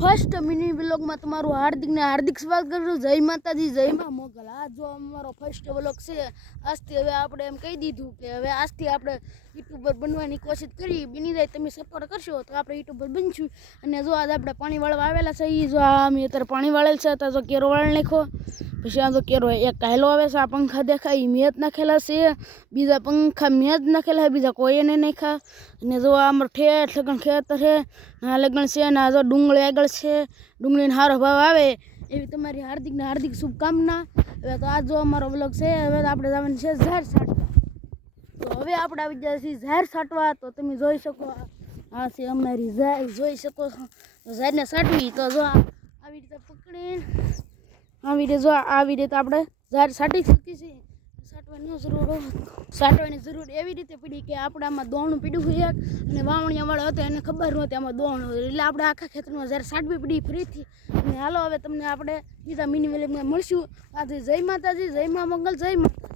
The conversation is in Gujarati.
ફર્સ્ટ મિની વ્લોગમાં તમારું હાર્દિક સ્વાગત કરું છું। જય માતાજી, જય મા મોગલ। આ જો અમારો ફર્સ્ટ વ્લોગ છે। આજથી હવે આપણે એમ કહી દીધું કે હવે આજથી આપણે યુટ્યુબર બનવાની કોશિશ કરી, બની જાય તમે સપોર્ટ કરશો તો આપણે યુટ્યુબર બનશું। અને જો આજ આપણે પાણી વાળવા આવેલા છે, એ જો અમે અત્યારે પાણી વાળેલ છે, તો જો કેરો વાળ નાખો। પછી આ જો કેરો એક કાયલો આવે છે, આ પંખા દેખાય મેં જ નાખેલા છે, બીજા પંખા મેં જ નાખેલા છે, બીજા કોઈએ નહીં નાખ્યા। અને જો આ અમારું ઠેઠ લગન ખેતર છે, આ લગન છે ને આ જો ડુંગળી આગળ છે, ડુંગળીનો સારો ભાવ આવે એવી તમારી હાર્દિક શુભકામના। હવે તો આ જો અમારો વ્લોગ છે, હવે આપણે જવાનું છે ઝાડ છાંટવા। તો હવે આપણે આવી ગયા છીએ ઝાડ છાંટવા। તો તમે જોઈ શકો આ છે અમારી ઝાડ, જોઈ શકો છો। તો ઝાડને છાંટવી તો જો આવી રીતે પકડીને આવી રીતે આપણે ઝાડ છાંટી શકીએ છીએ। છાંટવાની જરૂર એવી રીતે પડી કે આપણે આમાં દોણું પીડ્યું હોય એક, અને વાવણીયાવાળો હતો એને ખબર નહોતી આમાં દોણ હોય, એટલે આપણે આખા ખેતરમાં ઝાડ છાંટવી પડી ફરીથી। અને હાલો હવે તમને આપણે બીજા મિની વ્લોગમાં મળશું। આજે જય માતાજી, જય મા મંગલ, જય માતા।